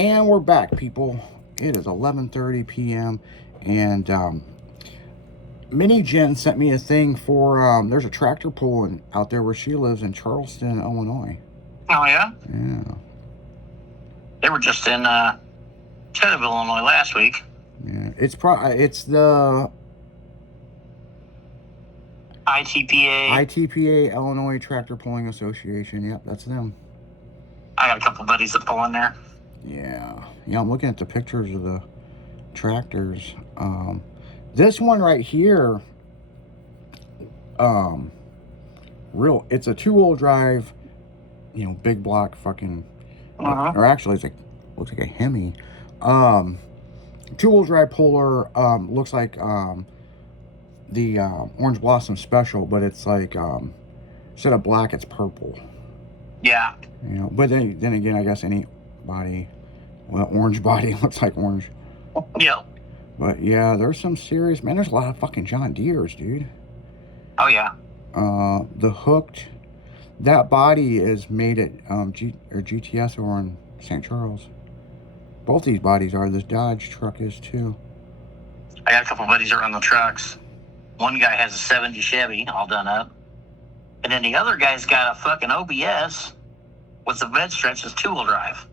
And we're back, people. It is 11:30 p.m. and Mini Jen sent me a thing for there's a tractor pull out there where she lives in Charleston, Illinois. Oh yeah. Yeah. They were just in Chesterville, Illinois last week. Yeah. It's the ITPA Illinois Tractor Pulling Association. Yep, that's them. I got a couple buddies that pull in there. Yeah. Yeah, I'm looking at the pictures of the tractors. This one right here, it's a 2-wheel drive, big block fucking, or actually looks like a Hemi. 2-wheel drive puller, looks like the Orange Blossom Special, but it's like instead of black, it's purple. Yeah. But then again, I guess any body, orange body looks like orange. Yeah. But yeah, there's some serious, man, there's a lot of fucking John Deere's, dude. Oh yeah. The Hooked, that body is made at GTS over in St. Charles. Both these bodies are. This Dodge truck is too. I got a couple buddies that run the trucks. One guy has a 70 Chevy all done up. And then the other guy's got a fucking OBS with the bed stretches 2-wheel drive.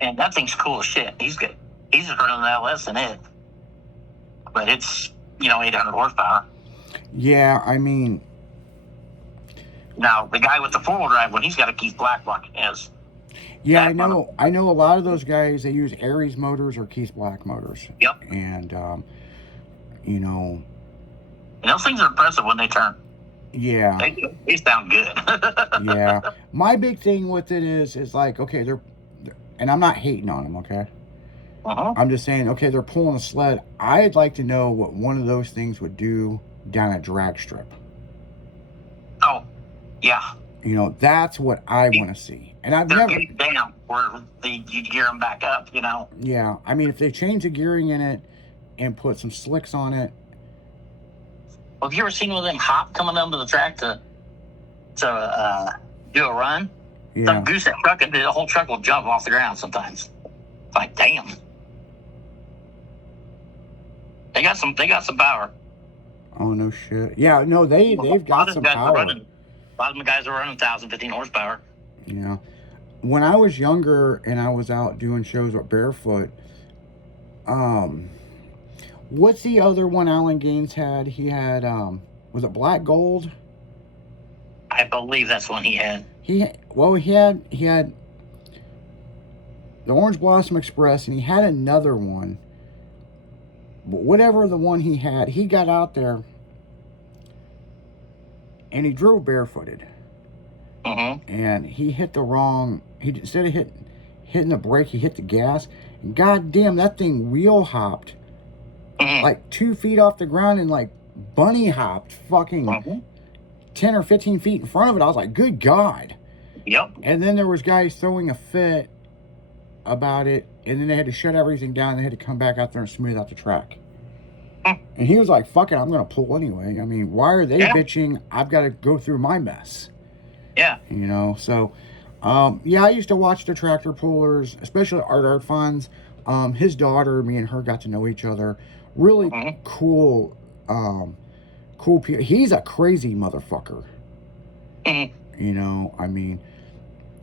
And that thing's cool as shit. He's just running an LS in it. But it's, 800 horsepower. Yeah, I mean... Now, the guy with the 4-wheel drive, when he's got a Keith Black has... Yeah, I know a lot of those guys, they use Aries motors or Keith Black motors. Yep. And, And those things are impressive when they turn. Yeah. They sound good. Yeah. My big thing with it is like, okay, they're and I'm not hating on them, okay? Uh-huh. I'm just saying, okay, they're pulling a sled. I'd like to know what one of those things would do down a drag strip. Oh, yeah. That's what I want to see. And I've never... They're down where you gear them back up, Yeah. I mean, if they change the gearing in it and put some slicks on it. Well, have you ever seen one of them hop coming onto the track to do a run? Yeah. Some goose that truck, and the whole truck will jump off the ground sometimes. It's like, damn. They got some power. Oh, no shit. Yeah, no, they've got some power. A lot of the guys are running 1,015 horsepower. Yeah. When I was younger and I was out doing shows with Barefoot, what's the other one Alan Gaines had? He had, was it Black Gold? I believe that's one he had. He had the Orange Blossom Express, and he had another one. But whatever the one he had, he got out there and he drove barefooted. Uh-huh. And he hit the wrong, instead of hitting the brake, he hit the gas. And goddamn, that thing wheel hopped like 2 feet off the ground and like bunny hopped fucking 10 or 15 feet in front of it. I was like, good God. Yep. And then there was guys throwing a fit about it, and then they had to shut everything down. They had to come back out there and smooth out the track. And he was like, fuck it, I'm going to pull anyway. I mean, why are they bitching? I've got to go through my mess. Yeah. So, I used to watch the tractor pullers, especially Art Funds. His daughter, me and her got to know each other. Really cool people. He's a crazy motherfucker. I mean,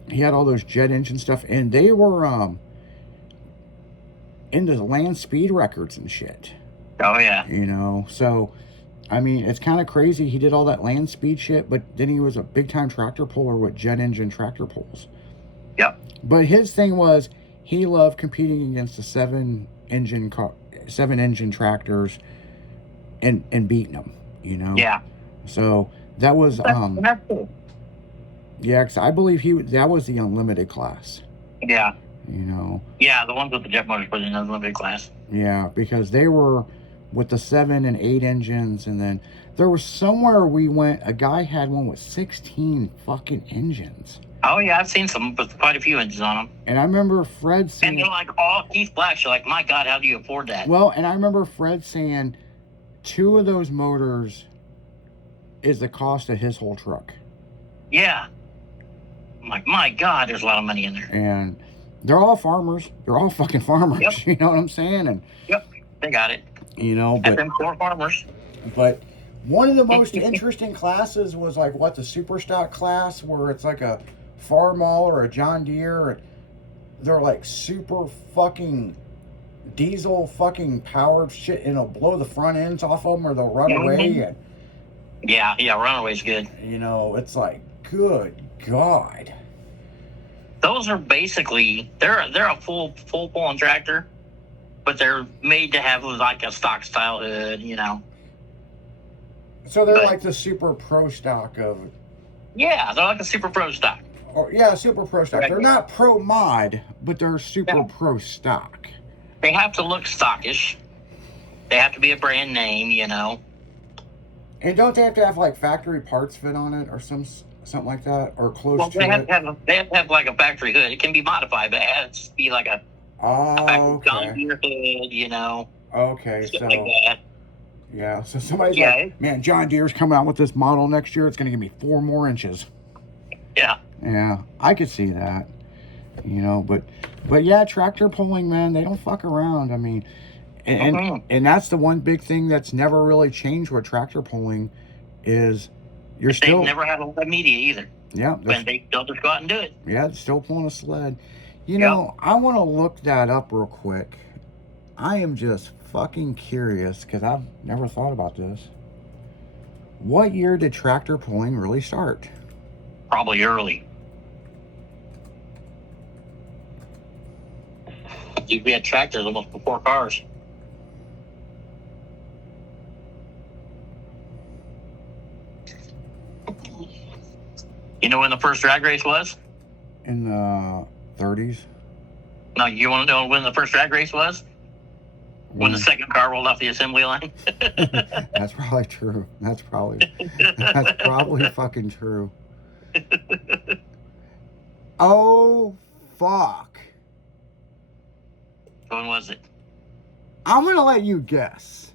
he had all those jet engine stuff, and they were into land speed records and shit. Oh yeah. So I mean, it's kind of crazy. He did all that land speed shit, but then he was a big time tractor puller with jet engine tractor pulls. Yep. But his thing was he loved competing against the 7 engine tractors and beating them. Yeah. So that was that's cool. Yeah, because I believe that was the unlimited class. Yeah. Yeah, the ones with the jet motors were in the unlimited class. Yeah, because they were with the 7 and 8 engines, and then there was somewhere we went, a guy had one with 16 fucking engines. Oh yeah, I've seen some with quite a few engines on them. And I remember Fred saying... And they're like all Keith Blacks. You're like, my God, how do you afford that? Well, and I remember Fred saying 2 of those motors is the cost of his whole truck. Yeah. I'm like, my God, there's a lot of money in there. And They're all farmers. They're all fucking farmers. Yep. You know what I'm saying? And Yep, they got it. you know, At them poor farmers. but one of the most interesting classes was like what the super stock class, where it's like a Farmall or a John Deere. They're like super fucking diesel fucking powered shit, and it'll blow the front ends off of them, or they'll run away. And Yeah, Runaway's good. you know, it's like, good God. Those are basically they're a full pulling tractor, but they're made to have like a stock style hood, you know. So they're like the super pro stock of, Yeah, they're like a super pro stock. or yeah, super pro stock. They're not pro mod, but they're super pro stock. They have to look stockish. They have to be a brand name, you know. And don't they have to have like factory parts fit on it, or something like that, or close Well, to they have it? to have like a factory hood. It can be modified, but it has to be like a Oh, John okay. Deere hood, you know. Okay, Shit so like that. yeah, so somebody's Yeah. like, man, John Deere's coming out with this model next year. It's going to give me 4 more inches. Yeah. Yeah, I could see that. You know, but yeah, tractor pulling, man, they don't fuck around. I mean, and that's the one big thing that's never really changed with tractor pulling is you're still They've never had a lot of media either. yeah, When they'll just go out and do it. yeah, still pulling a sled. You know, I want to look that up real quick. I am just fucking curious because I've never thought about this. What year did tractor pulling really start? Probably early. We had tractors almost before cars. You know when the first drag race was? In the 30s? No, you want to know when the first drag race was? When the second car rolled off the assembly line? That's probably true. That's probably fucking true. Oh, fuck. When was it? I'm going to let you guess.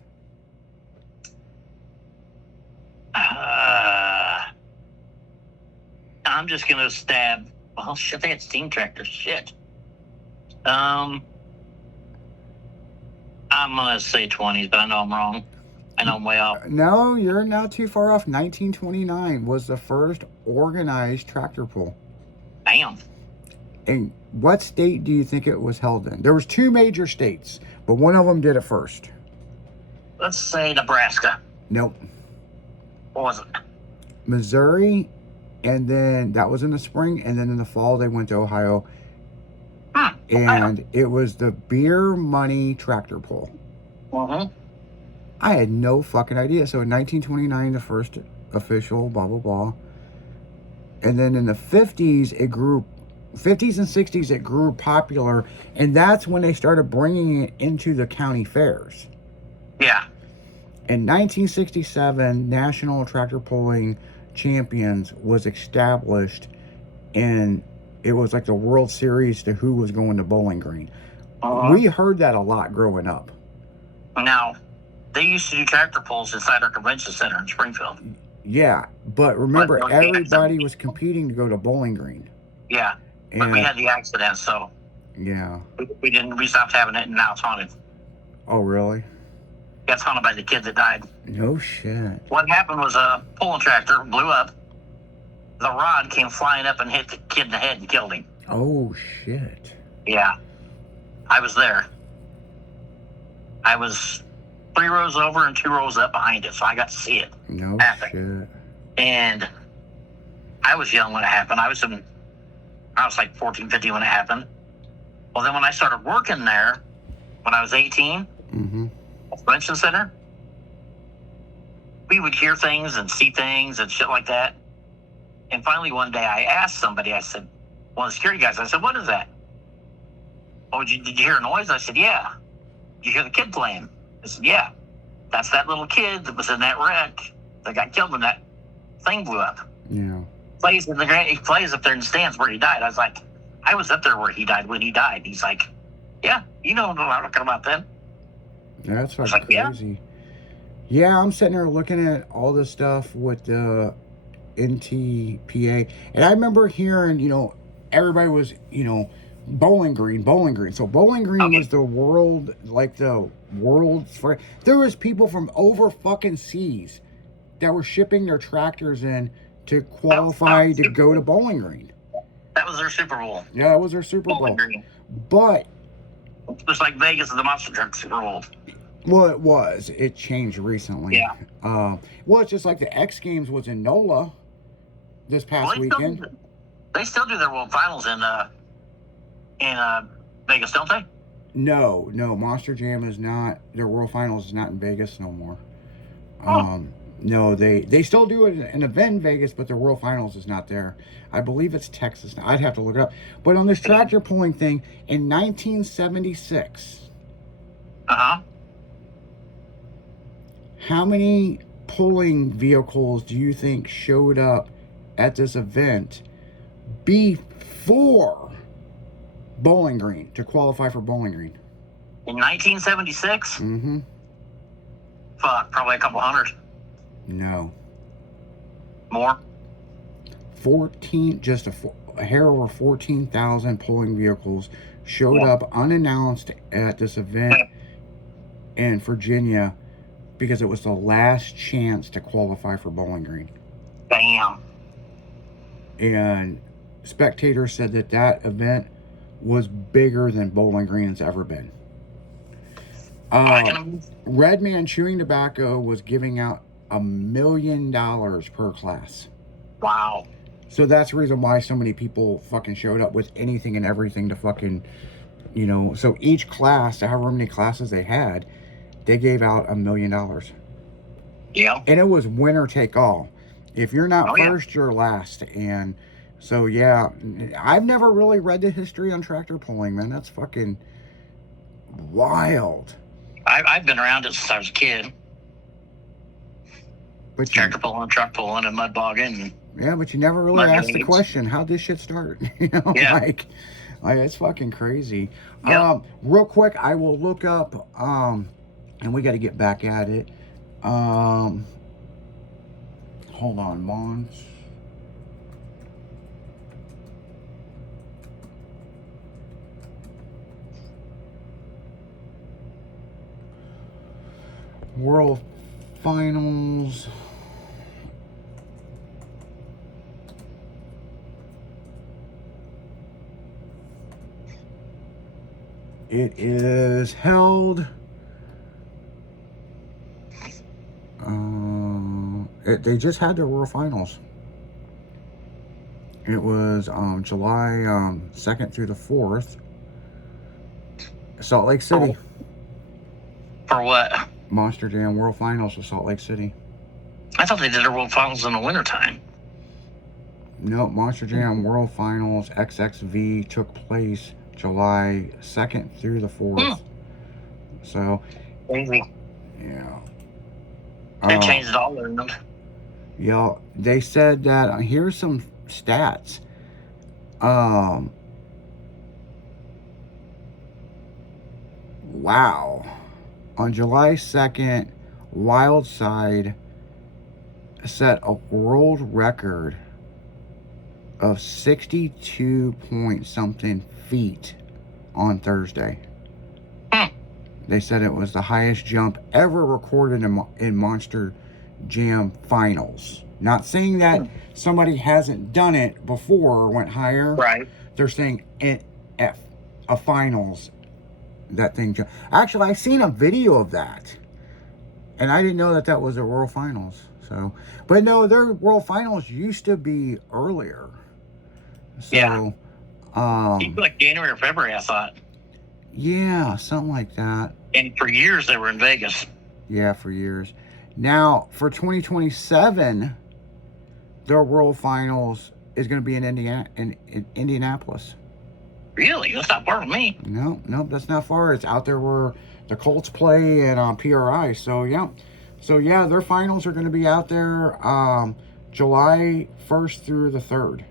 I'm just going to stab. Well, shit, they had steam tractors. Shit. I'm going to say 20s, but I know I'm wrong. I know I'm way off. No, you're not too far off. 1929 was the first organized tractor pull. Damn. And what state do you think it was held in? There was 2 major states, but one of them did it first. Let's say Nebraska. Nope. What was it? Missouri, and then that was in the spring, and then in the fall they went to Ohio. And it was the beer money tractor pull. Mm-hmm. I had no fucking idea. So in 1929, the first official, blah, blah, blah. And then in the 50s, it grew, 50s and 60s, it grew popular. And that's when they started bringing it into the county fairs. Yeah. In 1967, National Tractor Pulling Champions was established, and it was like the World Series to who was going to Bowling Green. We heard that a lot growing up. Now, they used to do tractor pulls inside our convention center in Springfield. Yeah, but remember, everybody was competing to go to Bowling Green. Yeah, but we had the accident, so yeah. we stopped having it, and now it's haunted. Oh, really? It's haunted by the kid that died. No shit. What happened was a pulling tractor blew up. The rod came flying up and hit the kid in the head and killed him. Oh, shit. Yeah. I was there. I was 3 rows over and 2 rows up behind it, so I got to see it No happen. shit. And I was young when it happened. I was like 14, 15 when it happened. Well, then when I started working there, when I was 18, Mm-hmm. at the convention center, we would hear things and see things and shit like that. And finally, one day, I asked somebody, I said, one of the security guys, I said, what is that? Oh, did you hear a noise? I said, yeah. Did you hear the kid playing? I said, yeah. That's that little kid that was in that wreck that got killed when that thing blew up. Yeah. He plays up there in the stands where he died. I was like, I was up there where he died when he died. He's like, yeah, you know what I'm talking about then. That's fucking like, yeah. crazy. Yeah, I'm sitting there looking at all this stuff with the NTPA. And I remember hearing, everybody was, Bowling Green. So Bowling Green Okay. was the world's for. There was people from over fucking seas that were shipping their tractors in to qualify to go to Bowling Green. That was their Super Bowl. Yeah, it was their Super Bowling Bowl. Green. But Just like Vegas is the Monster Truck Super Bowl. well, it was. It changed recently. Yeah. Well, it's just like the X Games was in NOLA this past weekend. They still do their World Finals in Vegas, don't they? No, Monster Jam is not. Their World Finals is not in Vegas no more. Oh. No, they still do an event in Vegas, but their World Finals is not there. I believe it's Texas now. I'd have to look it up. But on this tractor pulling thing, in 1976, Uh-huh. how many pulling vehicles do you think showed up at this event before Bowling Green to qualify for Bowling Green? In 1976? Mm-hmm. Fuck, probably a couple hundred. No. More? 14, just a hair over 14,000 pulling vehicles showed up unannounced at this event in Virginia because it was the last chance to qualify for Bowling Green. Damn. And spectators said that event was bigger than Bowling Green has ever been. Redman Chewing Tobacco was giving out $1 million per class. Wow. So that's the reason why so many people fucking showed up with anything and everything to fucking, so each class, however many classes they had, they gave out $1 million. Yeah. And it was winner take all. If you're not first, you're last. And so, yeah, I've never really read the history on tractor pulling, man. That's fucking wild. I've been around it since I was a kid. But Tractor pulling, truck pulling, and mud bogging. Yeah, but you never really asked the question, how'd this shit start? Like it's fucking crazy. Yep. Real quick, I will look up, and we got to get back at it. Hold on, Mons. World Finals. It is held. They just had their World Finals. It was July 2nd through the 4th. Salt Lake City. For what? Monster Jam World Finals of Salt Lake City. I thought they did their World Finals in the wintertime. No, Monster Jam World Finals XXV took place July 2nd through the 4th. So, Crazy. yeah. They changed it all around. Yeah, they said that, here's some stats. Wow. On July 2nd, Wildside set a world record of 62 point something feet on Thursday. They said it was the highest jump ever recorded in Monster Jam finals. Not saying that somebody hasn't done it before or went higher. Right. They're saying at a finals, that thing jumped. Actually, I seen a video of that, and I didn't know that was their World Finals. So, but no, their World Finals used to be earlier. So, Yeah. Like January or February, I thought. Yeah, something like that. And for years, they were in Vegas. Yeah, for years. Now, for 2027, their World Finals is going to be in Indianapolis. Really? That's not far from me. No, that's not far. It's out there where the Colts play and PRI. So, yeah. Their finals are going to be out there July 1st through the 3rd.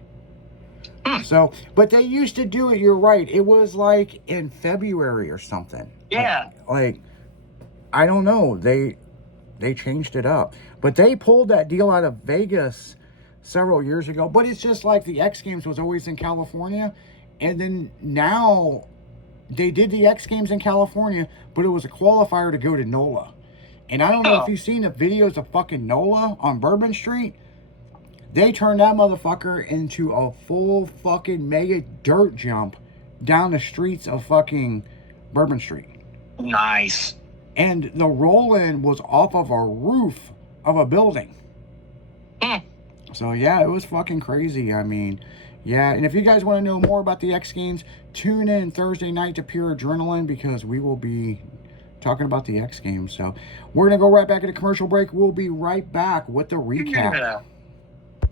So, but they used to do it, you're right. It was like in February or something. Yeah. Like I don't know. They changed it up. But they pulled that deal out of Vegas several years ago. But it's just like the X Games was always in California. And then now they did the X Games in California, but it was a qualifier to go to NOLA. And I don't know if you've seen the videos of fucking NOLA on Bourbon Street. They turned that motherfucker into a full fucking mega dirt jump down the streets of fucking Bourbon Street. Nice. And the roll-in was off of a roof of a building. So yeah, it was fucking crazy. I mean, yeah. And if you guys want to know more about the X Games, tune in Thursday night to Pure Adrenaline, because we will be talking about the X Games. So we're going to go right back at a commercial break. We'll be right back with the recap. Yeah.